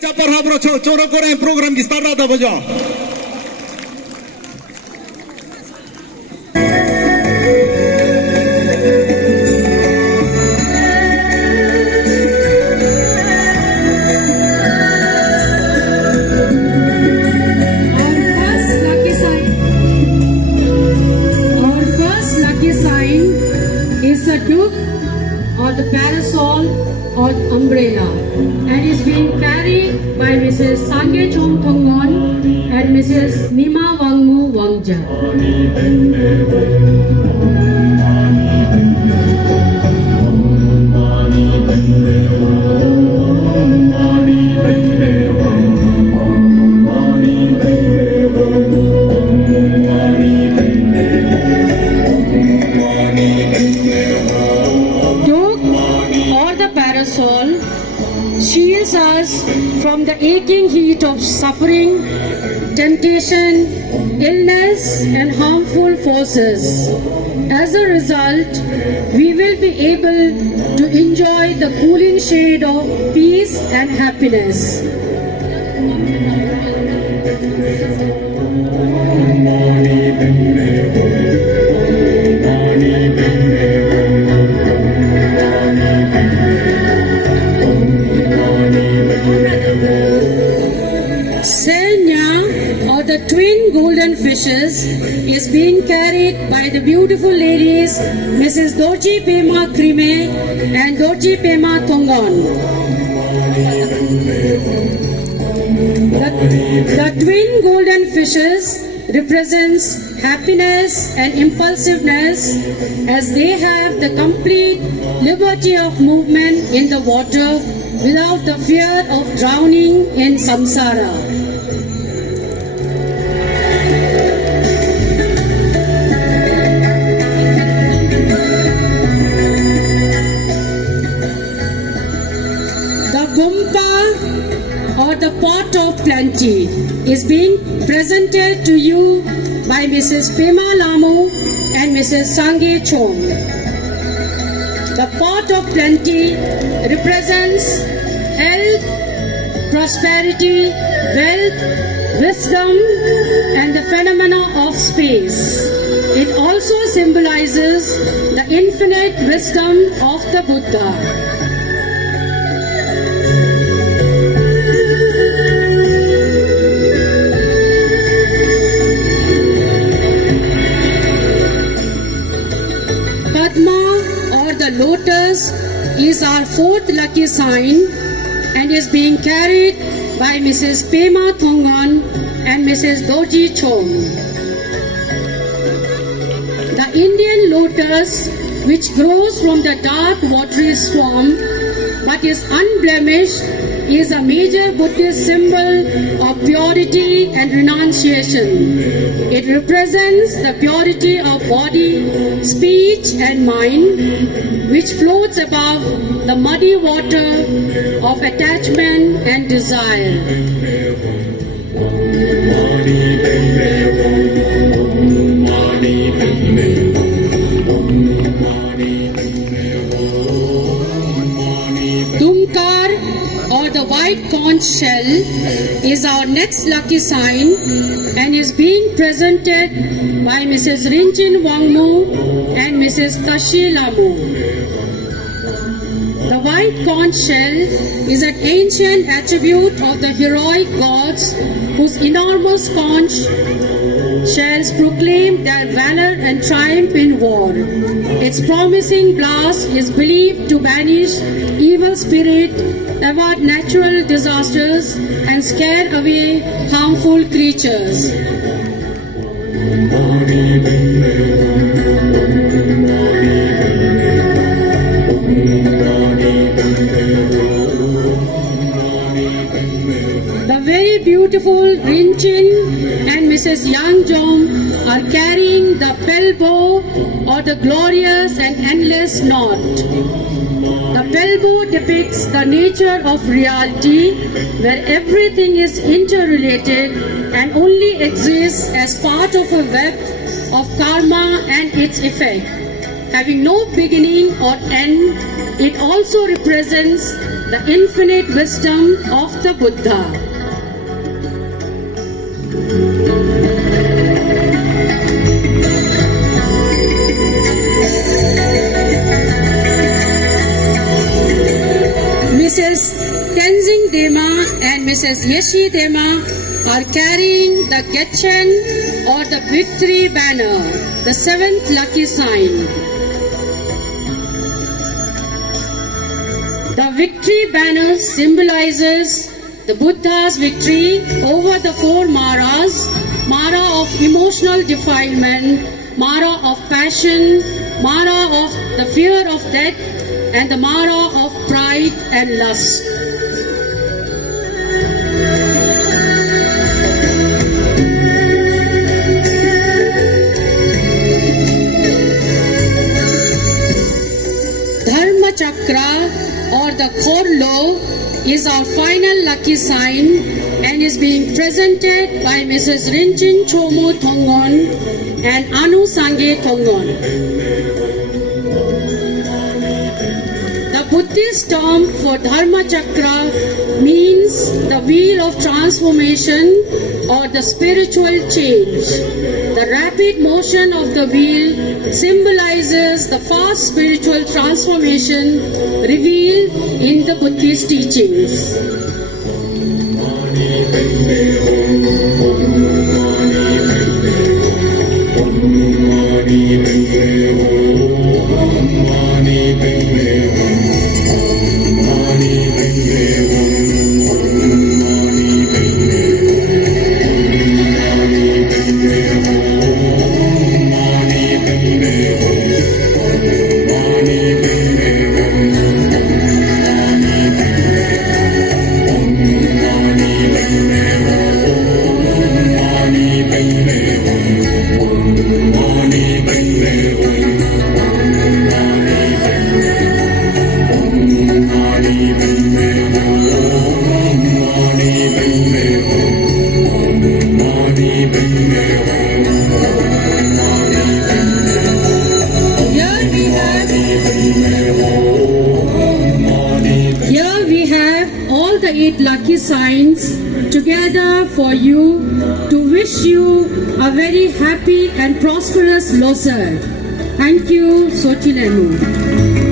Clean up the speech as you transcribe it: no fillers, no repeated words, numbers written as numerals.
Caparhabro coro kore program ki start rata bajo. Or the parasol or umbrella, and is being carried by Mrs. Sange Chom Thongon and Mrs. Nima Wangmu Wangja. Shields us from the aching heat of suffering, temptation, illness, and harmful forces. As a result, we will be able to enjoy the cooling shade of peace and happiness. Or the twin golden fishes is being carried by the beautiful ladies Mrs. Dorji Pema Krime and Dorji Pema Tongon. The twin golden fishes represents happiness and impulsiveness, as they have the complete liberty of movement in the water without the fear of drowning in samsara. Or the pot of plenty is being presented to you by Mrs. Pema Lamu and Mrs. Sange Chom. The pot of plenty represents health, prosperity, wealth, wisdom, and the phenomena of space. It also symbolizes the infinite wisdom of the Buddha. Lotus is our fourth lucky sign and is being carried by Mrs. Pema Thongon and Mrs. Dorji Chom. The Indian lotus, which grows from the dark watery swamp but is unblemished, is a major Buddhist symbol of purity and renunciation. It represents the purity of body, speech and mind, which floats above the muddy water of attachment and desire. The white conch shell is our next lucky sign and is being presented by Mrs. Rinchin Wangmu and Mrs. Tashi Lamu. The white conch shell is an ancient attribute of the heroic gods whose enormous conch shells proclaim their valor and triumph in war. Its promising blast is believed to banish evil spirit, avoid natural disasters, and scare away harmful creatures. The very beautiful Rinchin and Mrs. Yangjom are carrying the pelbo, or the glorious and endless knot. The pelbo depicts the nature of reality, where everything is interrelated and only exists as part of a web of karma and its effect. Having no beginning or end, it also represents the infinite wisdom of the Buddha. Mrs. Tenzing Dema and Mrs. Yeshi Dema are carrying the Getchen or the victory banner, the seventh lucky sign. The victory banner symbolizes the Buddha's victory over the four Maras: Mara of emotional defilement, Mara of passion, Mara of the fear of death, and the Mara of pride and lust. Dharma Chakra or the Khorlo is our final lucky sign and is being presented by Mrs. Rinchen Chomo Thongon and Anu Sange Thongon. The Buddhist term for Dharma Chakra means the wheel of transformation or the spiritual change. The rapid motion of the wheel symbolizes the fast spiritual transformation revealed in the Buddhist teachings. Lucky signs together for you to wish you a very happy and prosperous Losar. Thank you, Sochilemu.